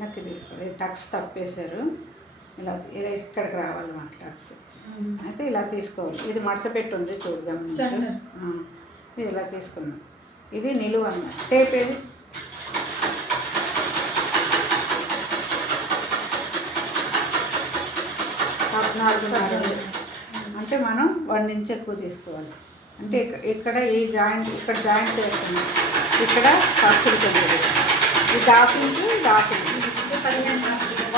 నాకు ఇది టక్స్ తప్పేశారు. ఇలా ఇలా ఇక్కడికి రావాలి మాకు టక్స్. అయితే ఇలా తీసుకోవాలి. ఇది మడత పెట్టి ఉంది చూద్దాం. ఇది ఇలా తీసుకున్నాం. ఇది నిలువ అన్నమాట. టేప్ ఏది? అంటే మనం 1 ఇంచ్ ఎక్కువ తీసుకోవాలి. అంటే ఇక్కడ ఈ జాయింట్ ఇక్కడ జాయింట్ వేస్తున్నాం. ఇక్కడ ఖర్చులు పెంచదు. ఇది హాఫ్ ఇంచు ఇది హాఫ్ ఇంచు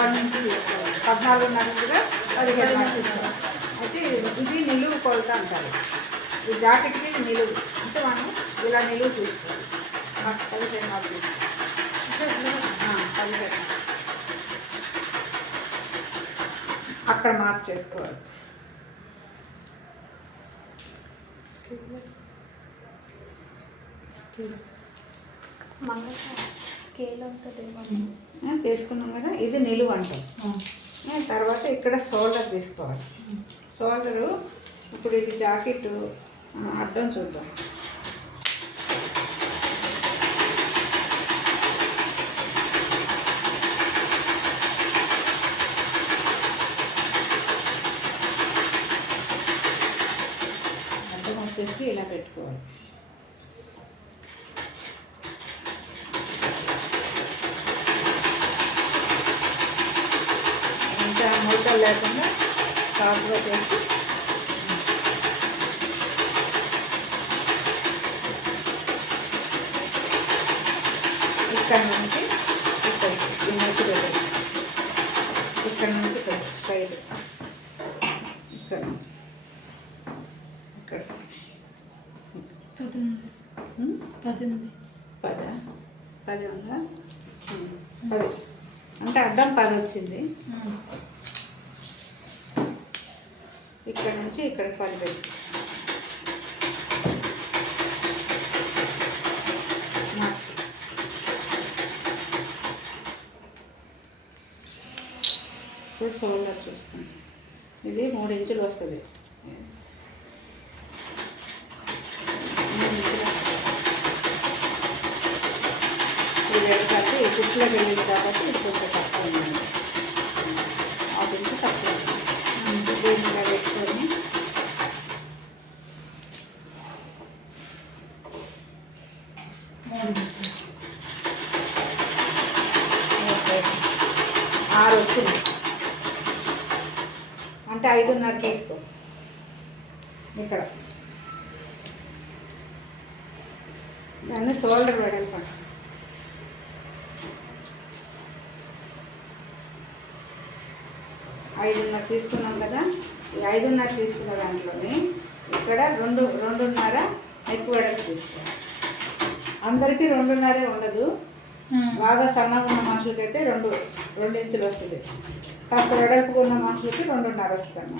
1 ఇంచ్ తీసుకోవాలి. 14.5 15 తీసుకోవాలి. అయితే ఇది నిలువు కొలత అంటారు. ఈ జాకెట్కి నిలువు అంటే మనం ఇలా నిలువు తీసుకోవాలి. 15 అక్కడ మార్క్ చేసుకోవాలి. స్కేల్ ఉంటుంది తీసుకున్నాం కదా. ఇది నిలువు అంటాం. తర్వాత ఇక్కడ షోల్డర్ తీసుకోవాలి. షోల్డరు ఇప్పుడు ఇది జాకెట్ అడ్డం చూద్దాం. అడ్డం వచ్చేసి ఇలా పెట్టుకోవాలి. మూటలు లేకుండా షార్ప్గా చేసి ఇక్కడ నుంచి ఇక్కడ నెక్కి పెట్టాలి. ఇక్కడ నుంచి స్ట్రైట్ ఇక్కడ నుంచి ఇక్కడ 10 ఉందా? 10 అంటే అడ్డం 10 వచ్చింది. ఇక్కడ నుంచి ఇక్కడ 10 పెట్టి షోల్డర్ చూసుకోండి. ఇది 3 ఇంచులు వస్తుంది. 3 ఇంచులు ఇది కాబట్టి ఈ కుట్లో వెళ్ళింది కాబట్టి ఇది కొంచెం తక్కువ ఉంది. 1/2 ఇంచు తక్కువ. దీన్ని పెట్టుకొని ఆరు వచ్చింది. అంటే 5.5 తీసుకో. ఇక్కడ దాన్ని షోల్డర్ వెడల్పండి. 5.5 తీసుకున్నాం కదా. ఈ 5.5 తీసుకున్న దాంట్లోనే ఇక్కడ 2.5 ఎక్కువ వెడల్పు తీసుకోవాలి. అందరికీ 2.5 ఉండదు. బాగా సన్నగా ఉన్న మనుషులకి అయితే 2 ఇంచులు వస్తుంది. కాస్త వెడల్పుగా ఉన్న మనుషులకి 2.5 వస్తుంది.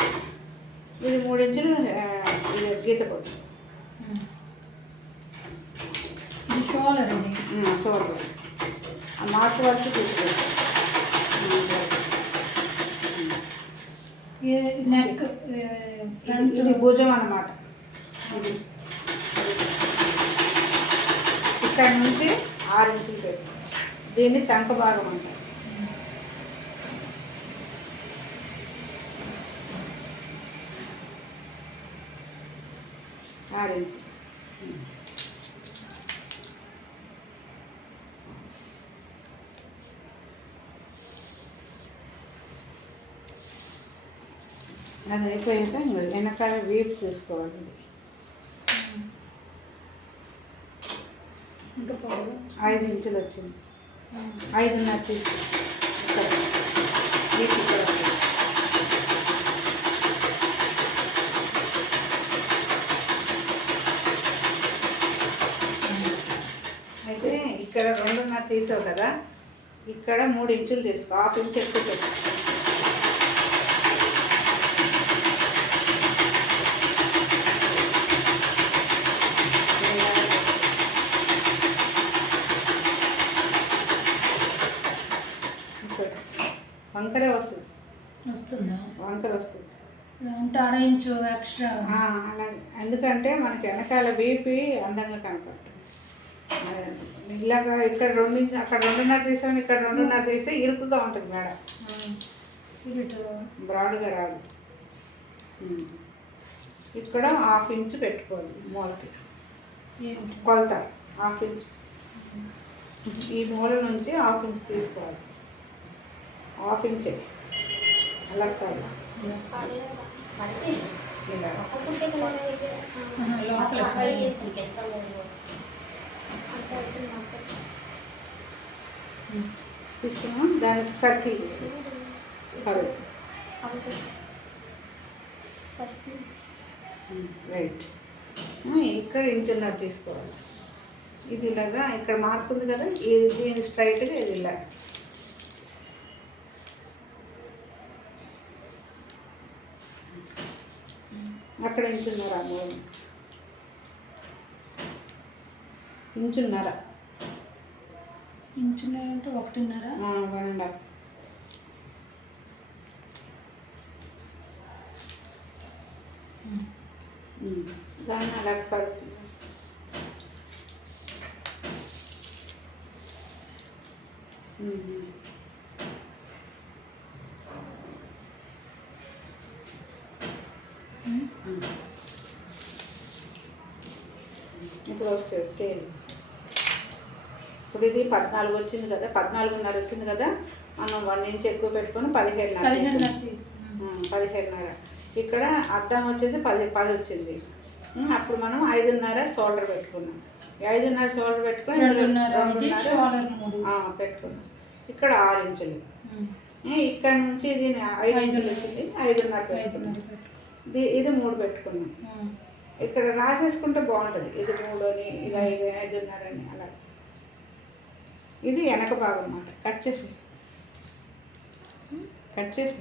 ఇది 3 ఇంచులు గీత పోతుంది. షోల్డర్ షోల్డర్ ఆ మార్క్ వరకు తీసుకోవాలి. నెక్ ఫ్రంట్ ఇది భుజం అన్నమాట. ఇక్కడ నుంచి 6 ఇంచులు పెట్టి దీన్ని చంక భాగం అంటారు. ఆరు ఇంచులు అది అయిపోయాక వెనకాల వీప్ చూసుకోవాలి. ఇంకా 5 ఇంచులు వచ్చింది. 5.5 తీసుకో. అయితే ఇక్కడ 2.5 తీసావు కదా. ఇక్కడ 3 ఇంచులు తీసుకో. 1/2 ఇంచు ఎక్కువ పెట్టు. వంకరే వస్తుందా? వంకర వస్తుంది. అంటే 1/2 ఇంచు ఎక్స్ట్రా. అలా ఎందుకంటే మనకి వెనకాల వీపి అందంగా కనపడుతుంది. ఇలాగా ఇక్కడ 2 ఇంచ్ అక్కడ 2.5 తీసాను, ఇక్కడ 2.5 తీస్తే ఇరుకుగా ఉంటుంది మేడం, ఇది బ్రాడ్గా రాదు. ఇక్కడ 1/2 ఇంచ్ పెట్టుకోవాలి మూలకి కొలత, 1/2 ఇంచ్. ఈ మూల నుంచి 1/2 ఇంచ్ తీసుకోవాలి, 1/2 ఇంచే, అలా కాదు ఇలా. తీసుకున్నాం, దానికి సర్కిల్ కరెక్ట్ రైట్. ఇక్కడ ఇంచున్నర తీసుకోవాలి. ఇది ఇలాగా ఇక్కడ మార్పు ఉంది కదా, ఇది దీనికి స్ట్రైట్గా ఇది ఇలా. అక్కడ ఇంచున్నర, ఇంచున్నర ఇంచున్నారంటే 1.5. 1.5. దాన్ని అలా కలుపుతుంది. ఇప్పుడు వస్తుంది స్కేల్. ఇప్పుడు ఇది 14 వచ్చింది కదా, 14.5 వచ్చింది కదా, మనం 1 ఇంచ్ ఎక్కువ పెట్టుకొని 17.5 తీసుకున్నాం. 17.5. ఇక్కడ అడ్డం వచ్చేసి 10 వచ్చింది. అప్పుడు మనం 5.5 షోల్డర్ పెట్టుకున్నాం. 5.5 షోల్డర్ పెట్టుకొని 2.5 పెట్టుకున్నాం. ఇక్కడ 6 ఇంచులు. ఇక్కడ నుంచి ఇది 5 ఇంచులు వచ్చింది, 5.5 పెట్టుకున్నాం. ఇది 3 పెట్టుకున్నాం. ఇక్కడ రాసేసుకుంటే బాగుంటుంది, ఇది 3 అని, ఇది 5.5 అని అలా. ఇది వెనక భాగం అన్నమాట. కట్ చేసి